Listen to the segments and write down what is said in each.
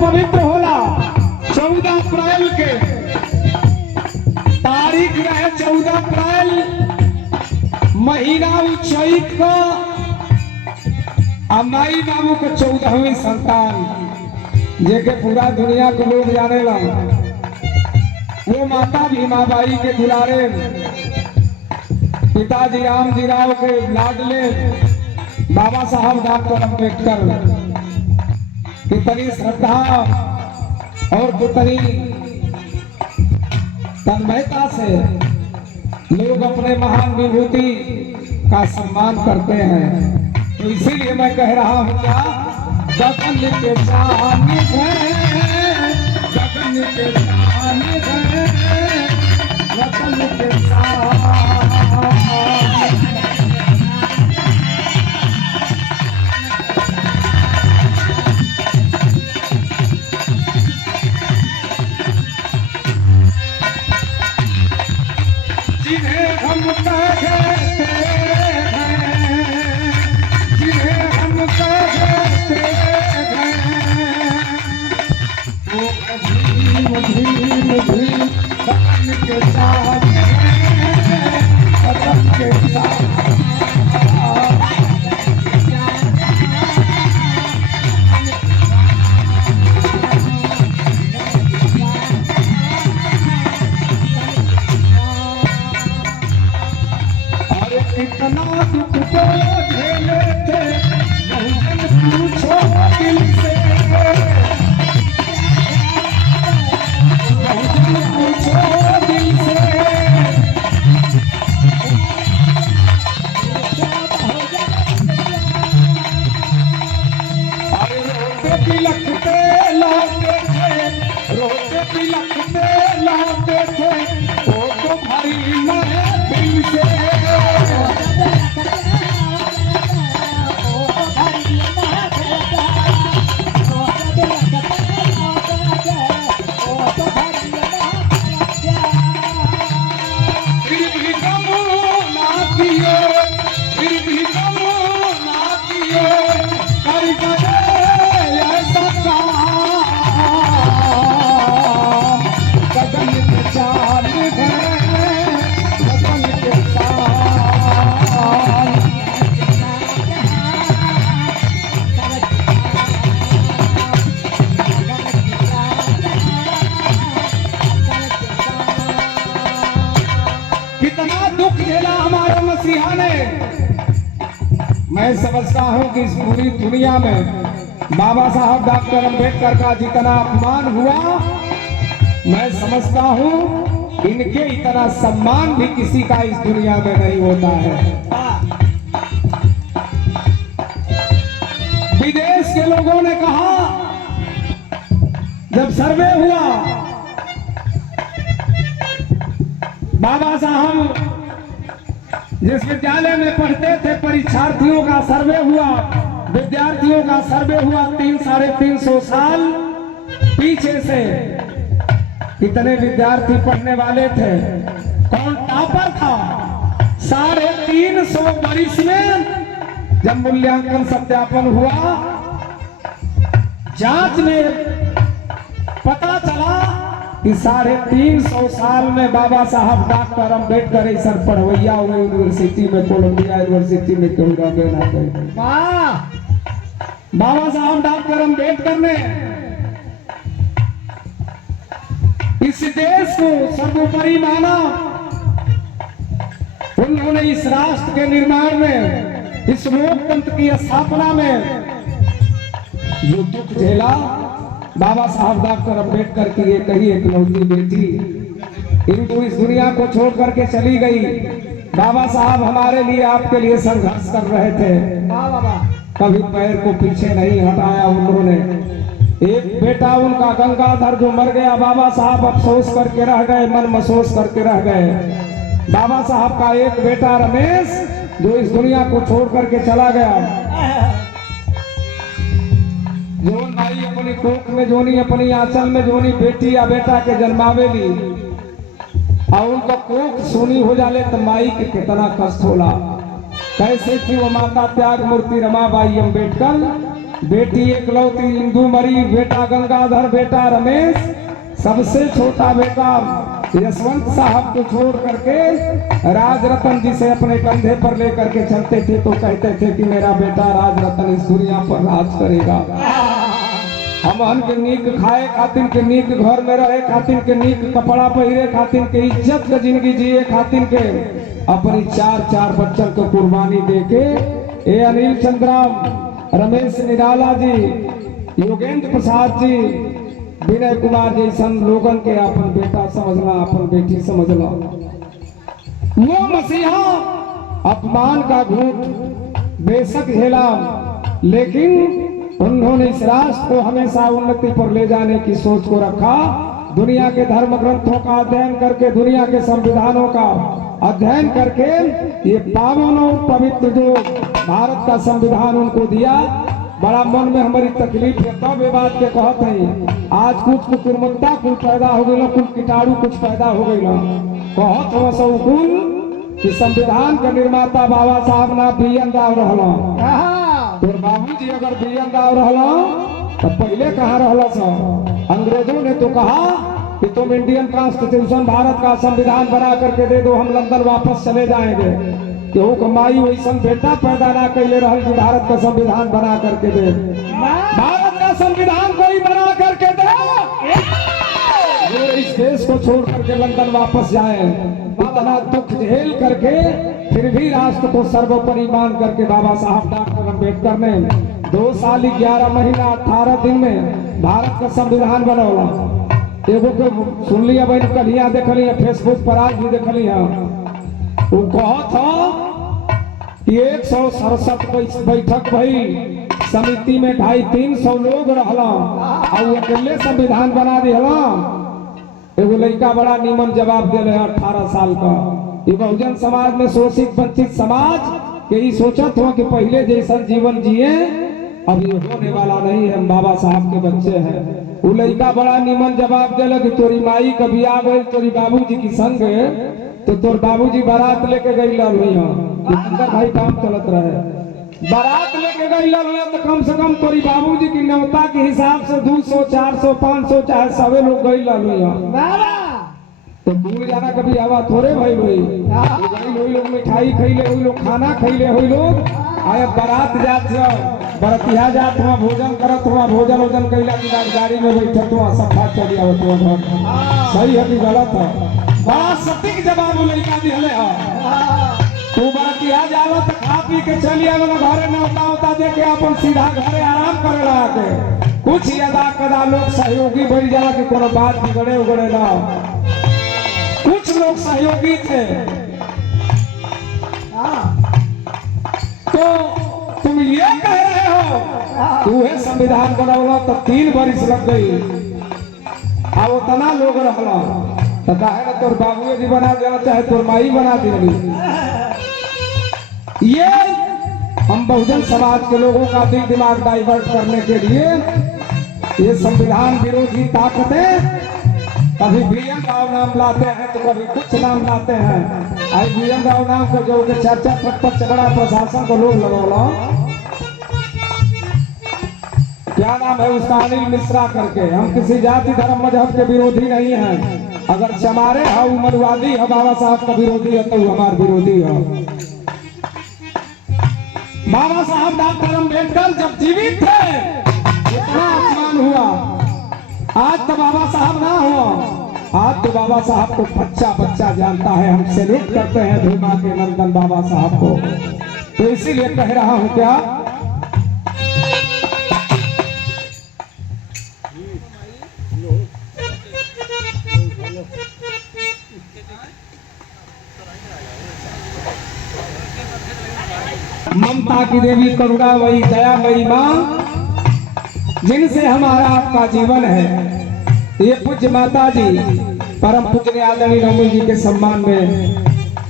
पवित्र होला 14 अप्रैल के तारीख रहे 14 अप्रैल महीना चैत का माई बाबू के 14वीं संतान जेके पूरा दुनिया के लोग जाने ला वो माता भीमाबाई के दुलारे पिताजी रामजी राव के लाडले बाबा साहब डॉक्टर अम्बेडकर कितनी श्रद्धा और कितनी तन्मयता से लोग अपने महान विभूति का सम्मान करते हैं। तो इसीलिए मैं कह रहा हूँ क्या गगन के जाने गगन के जाने गगन के जिन्हें हम कहते वो धीम धीम धीम बदन के साथ बदन के साथ कितना दुख को झेले थे नहीं पूछो दिल से नहीं पूछो दिल से अरे रोते बिलखते लाते थे रोते बिलखते लाते थे वो तो भाई मैं दिल से कितना दुख झेला हमारे मसीहा ने। मैं समझता हूं कि इस पूरी दुनिया में बाबा साहब डॉक्टर अम्बेडकर का जितना अपमान हुआ, मैं समझता हूं इनके इतना सम्मान भी किसी का इस दुनिया में नहीं होता है। विदेश के लोगों ने कहा, जब सर्वे हुआ बाबा साहब जिस विद्यालय में पढ़ते थे परीक्षार्थियों का सर्वे हुआ, विद्यार्थियों का सर्वे हुआ 300-350 साल पीछे से कितने विद्यार्थी पढ़ने वाले थे, कौन टॉपर था। 350 वर्ष में जब मूल्यांकन सत्यापन हुआ, जांच में पता चला कि 350 साल में बाबा साहब डॉक्टर अम्बेडकर ऐसा पढ़वैया हुए यूनिवर्सिटी में, कोलंबिया यूनिवर्सिटी में क्यों रहना चाहिए। बाबा साहब डॉक्टर अम्बेडकर ने इस देश को सर्वोपरि माना। उन्होंने इस राष्ट्र के निर्माण में, इस लोकतंत्र की स्थापना में जो दुख झेला बाबा साहब डॉक्टर अम्बेडकर की एक ही इकलौती बेटी इनको इस दुनिया को छोड़ करके चली गई। बाबा साहब हमारे लिए आपके लिए संघर्ष कर रहे थे, कभी पैर को पीछे नहीं हटाया उन्होंने। एक बेटा उनका गंगाधर जो मर गया, बाबा साहब अफसोस करके रह गए, मन महसूस करके रह गए। बाबा साहब का एक बेटा रमेश जो इस दुनिया को छोड़ करके चला गया। जो नाई अपनी कोख में जोनी, अपनी आंचल में जोनी बेटी या बेटा के जन्मावेली और उनका कोख सुनी हो जाले तो माई के कितना कष्ट होला। कैसे कि वो माता त्याग मूर्ति रमाबाई अम्बेडकर, बेटी एकलौती इंदू मरी, बेटा गंगाधर, बेटा रमेश, सबसे छोटा बेटा यशवंत साहब को छोड़ करके राज रतन जी से अपने कंधे पर लेकर के चलते थे तो कहते थे कि मेरा बेटा राज रतन इस दुनिया पर राज करेगा। हम के नीक खाए खातिर के नीक घर में रहे खातिर के नीक कपड़ा पहरे खातिर के इज्जत के जिंदगी जिए खातिर के अपनी चार बच्चों को कुर्बानी देके ए अनिल चंद्राम, रमेश निराला जी, योगेंद्र प्रसाद जी, विनय कुमार जैसन लोगन के अपन बेटा समझना, अपन बेटी समझना। वो मसीहा अपमान का घूंट बेशक झेला, लेकिन उन्होंने इस राष्ट्र को हमेशा उन्नति पर ले जाने की सोच को रखा। दुनिया के धर्म ग्रंथों का अध्ययन करके, दुनिया के संविधानों का अध्ययन करके ये पावन और पवित्र जो भारत का संविधान उनको दिया। बड़ा मन में हमारी तकलीफ है, तब ये बात के कहते हैं आज कुछ कुकुरमत्ता कुछ पैदा हो गई, कुछ कीटाणु कुछ पैदा हो गई। कहत हो सब कुल कि संविधान का निर्माता बाबा साहब ना बीएन राव रहला, तो बाबूजी अगर बीएन राव रहला तो पहले कहाँ रहला सब? अंग्रेजों ने तो कहा कि तुम इंडियन कॉन्स्टिट्यूशन भारत का संविधान बना करके दे दो, हम लंदन वापस चले जाएंगे। केहू कमाई वैसा बेटा पैदा ना कैले रहल कि भारत का संविधान बना करके दे। भारत का संविधान कोई बना करके दे जो इस देश को छोड़ करके लंदन वापस जाए। इतना दुख झेल करके फिर भी राष्ट्र को सर्वोपरि मान करके बाबा साहब डॉक्टर अम्बेडकर ने 2 साल 11 महीना 18 दिन में भारत का संविधान बनौला। एगो को सुन लिया भाई, कल देख लिया फेसबुक पर, आज भी देख लिया। वो कहा था कि 167 बैठक भई, समिति में 250-300 लोग रहला और अकेले संविधान बना दिहला। एगो लड़का बड़ा नीमन जवाब दे रहे 18 साल का, ये बहुजन समाज में शोषित वंचित समाज के ही सोचत हो कि पहले जैसा जीवन जिए, अब ये होने वाला नहीं है, हम बाबा साहब के बच्चे हैं। वो लड़का बड़ा नीमन जवाब दे कि तोरी माई कभी आ गई तोरी बाबूजी की संग, तो तोर बाबूजी बारात लेके गई अंदर भाई काम चलत रहे, बारात लेके गई तो कम से कम तोरी बाबूजी की न्योता के हिसाब से 200 400 500 चाहे सवे लोग गई तो दूर जाना कभी आवा थोड़े भाई वही लोग मिठाई खैले, हुई लोग खाना खैले, हुई लोग आए बारात जात बरतिया जात हुआ, भोजन करत हुआ, भोजन वोजन कैला की गाड़ी में बैठत हुआ, सब बात चली आवत हुआ। सही है कि गलत है? बड़ा सटीक जवाब लड़का दिहले है। तू बरतिया जाला तो खा पी के चलिए वाला घरे न्योता उता दे के अपन सीधा घरे आराम करे लगा के कुछ यदा कदा लोग सहयोगी बढ़ जाला कि कोनो बात बिगड़े उगड़े ना, कुछ लोग सहयोगी थे। तो तुम ये कह रहे हो तू है संविधान बनौला तो 3 बरिस लग गई और उतना लोग रहला तो कहे ना तोर बाबू जी बना देना चाहे तोर माई बना देनी। ये हम बहुजन समाज के लोगों का दिल दिमाग डाइवर्ट करने के लिए ये संविधान विरोधी ताकतें कभी बीएन राव नाम लाते हैं तो कभी कुछ नाम लाते हैं। आज बीएन राव नाम को जो चर्चा पट चढ़ा प्रशासन को लोग लगौला, क्या नाम है उसका, अनिल मिश्रा करके। हम किसी जाति धर्म मजहब के विरोधी नहीं हैं, अगर चमारे है उमरवादी है, बाबा साहब का विरोधी है तो हमारे विरोधी है। बाबा साहब डॉक्टर अम्बेडकर जब जीवित थे इतना अपमान हुआ, आज तो बाबा साहब ना हुआ, आज तो बाबा साहब को बच्चा बच्चा जानता है। हम सैल्यूट करते हैं भीमा के नंदन बाबा साहब को। तो इसीलिए कह रहा हूं क्या ममता की देवी, करुणामयी, दयामयी माँ, जिनसे हमारा आपका जीवन है, ये पूज्य माता जी परम पूज्य आदरणीय रमन जी के सम्मान में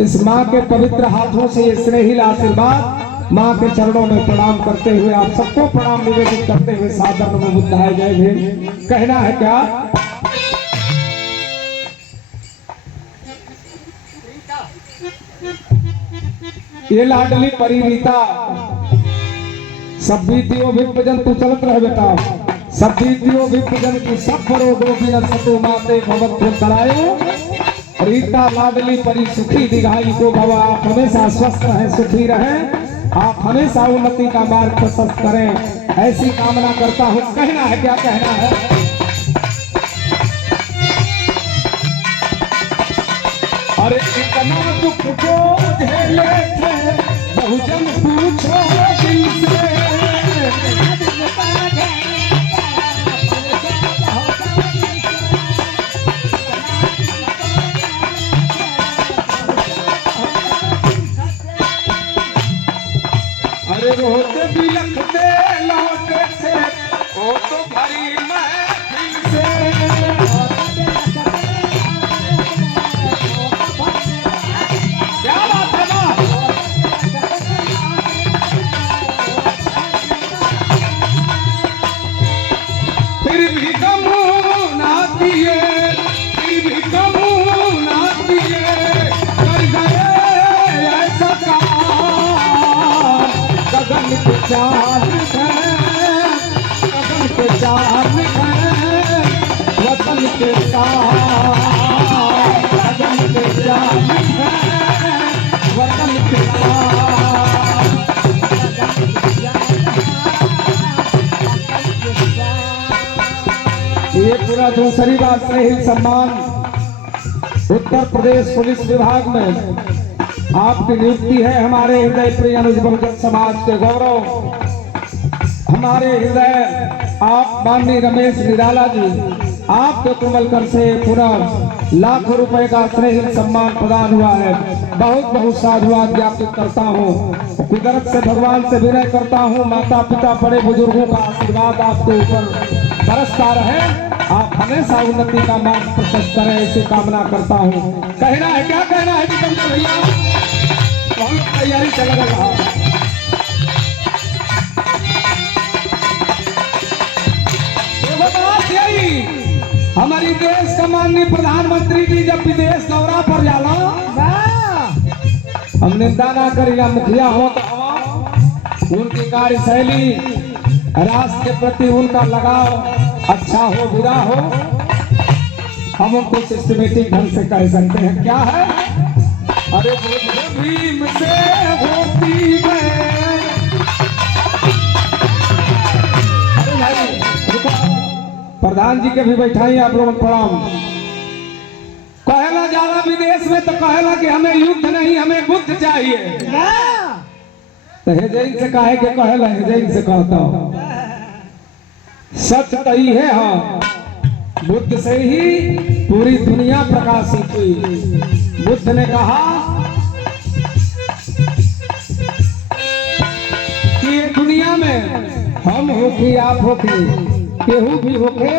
इस माँ के पवित्र हाथों से ये स्नेहिल आशीर्वाद माँ के चरणों में प्रणाम करते हुए आप सबको प्रणाम निवेदित करते हुए सादर नमो बुद्धाय जय भीम कहना है क्या? ये लाडली परिणीता सब बीतियों विपजन तू चलत रहे बेटा, सब बीतियों विपजन तू सब रोगों की सतो माते भगवत करायो। रीता लाडली परी सुखी दिघाई को भवा, आप हमेशा स्वस्थ रहें, सुखी रहें, आप हमेशा उन्नति का मार्ग प्रशस्त करें, ऐसी कामना करता हूँ। कहना है क्या? कहना है अरे इतना दुख को झेले थे बहुजन पूछो दिल से, अरे रोते बिलखते लौटे थे वो तो भरी महफिल से, क्या बात है माँ? फिर भी गम ना दिए, फिर भी गम ना दिए, कर गए ऐसा काम, गगन के चाँद हैं, गगन के चाँद हैं, वतन के साथ, गगन के चाँद हैं, वतन के साथ। ये पूरा दूसरी बार से ही सम्मान उत्तर प्रदेश पुलिस विभाग में आपकी नियुक्ति है। हमारे हृदय प्रिय अनुज्वल समाज के गौरव, हमारे हृदय आप माननीय रमेश निराला जी, आपके कोमल कर से पुनः लाखों रुपए का स्नेह सम्मान प्रदान हुआ है। बहुत बहुत साधुवाद ज्ञापित करता हूँ। कुदरत से भगवान से विनय करता हूँ, माता पिता बड़े बुजुर्गों का आशीर्वाद आपके ऊपर बरसता रहे, आप हमेशा उन्नति का मार्ग प्रशस्त करें, ऐसी कामना करता हूँ। कहना है क्या? कहना है विक्रम भैया? बहुत तैयारी चल रहा है। हमारी देश का माननीय प्रधानमंत्री जी जब विदेश दौरा पर जाला, हम निंदा ना करेगा, मुखिया हो तो हम उनकी कार्यशैली, राष्ट्र के प्रति उनका लगाव अच्छा हो बुरा हो, हम उनको सिस्टमेटिक ढंग से कह सकते हैं। क्या है? अरे बुद्ध भीम से होती है। अरे भाई प्रधान जी के भी बैठाई आप लोग प्रणाम। कहला जाला विदेश में तो कहला कि हमें युद्ध नहीं, हमें बुद्ध चाहिए। तो हेजैन से कहे के कहला, हेजैन से कहता हूं सच तो ही है। हाँ, बुद्ध से ही पूरी दुनिया प्रकाशित हुई। बुद्ध ने कहा कि ये दुनिया में हम हो कि आप हो कि केहू भी होके,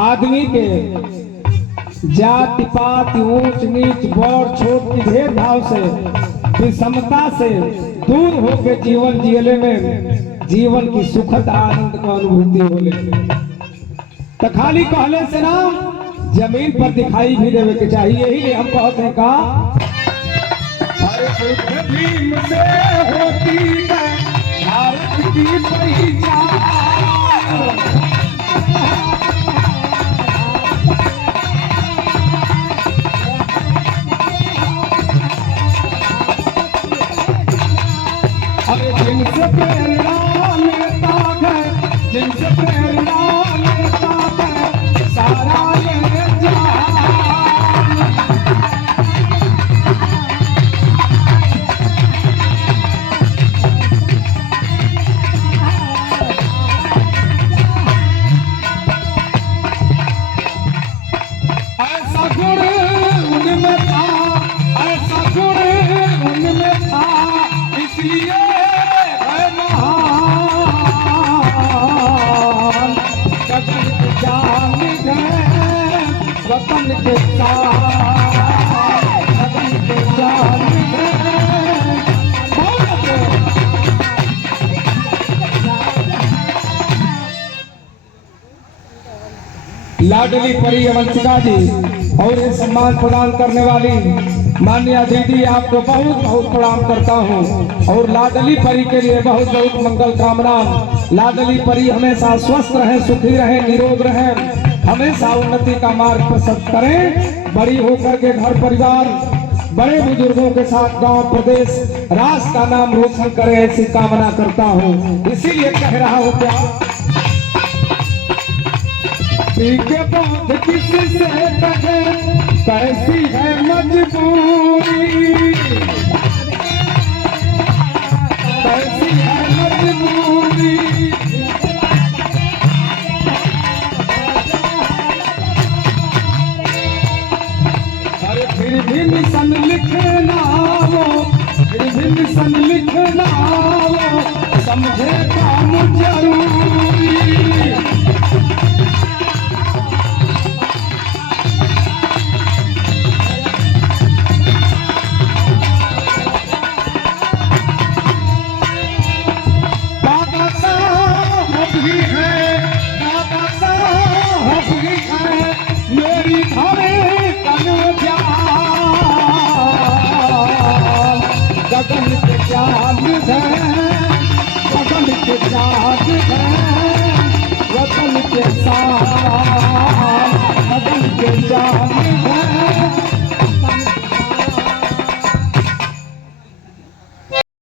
आदमी के जाति पात ऊंच नीच बड़ छोट की भेदभाव से, विषमता से दूर होके जीवन जियले में जीवन की सुखद आनंद का अनुभूति होले। तो खाली कहले से ना जमीन पर दिखाई भी देवे के चाहिए। यही लिए हम कहते हैं का अरे बुद्ध भीम से होती है भारत की पहचान। अरे जिनसे प्रेरणा मिलता है, जिनसे प्रेरणा मिलता है सारा ये जहां। इसीलिए है महान गगन के जान गए वतन के साथ गगन के जान लाडली परी वंशिका जी और ये सम्मान प्रदान करने वाली मान्य दीदी आपको बहुत बहुत प्रणाम करता हूँ और लाडली परी के लिए बहुत बहुत मंगल कामना। लाडली परी हमेशा स्वस्थ रहे, सुखी रहे, निरोग रहे, हमेशा उन्नति का मार्ग प्रशस्त करें, बड़ी होकर के घर परिवार बड़े बुजुर्गों के साथ गांव प्रदेश राष्ट्र का नाम रोशन करे, ऐसी कामना करता हूँ। इसीलिए कह रहा हूँ क्या के बहुत किसी से कहे कैसी है मजबूरी, कैसी है मजबूरी, अरे फिर भी मिशन लिखना वो, फिर भी मिशन लिखना वो, समझे काम जरूरी। मेरी घरे गगन के जान है, गगन के जान है वतन के साथ गगन के जान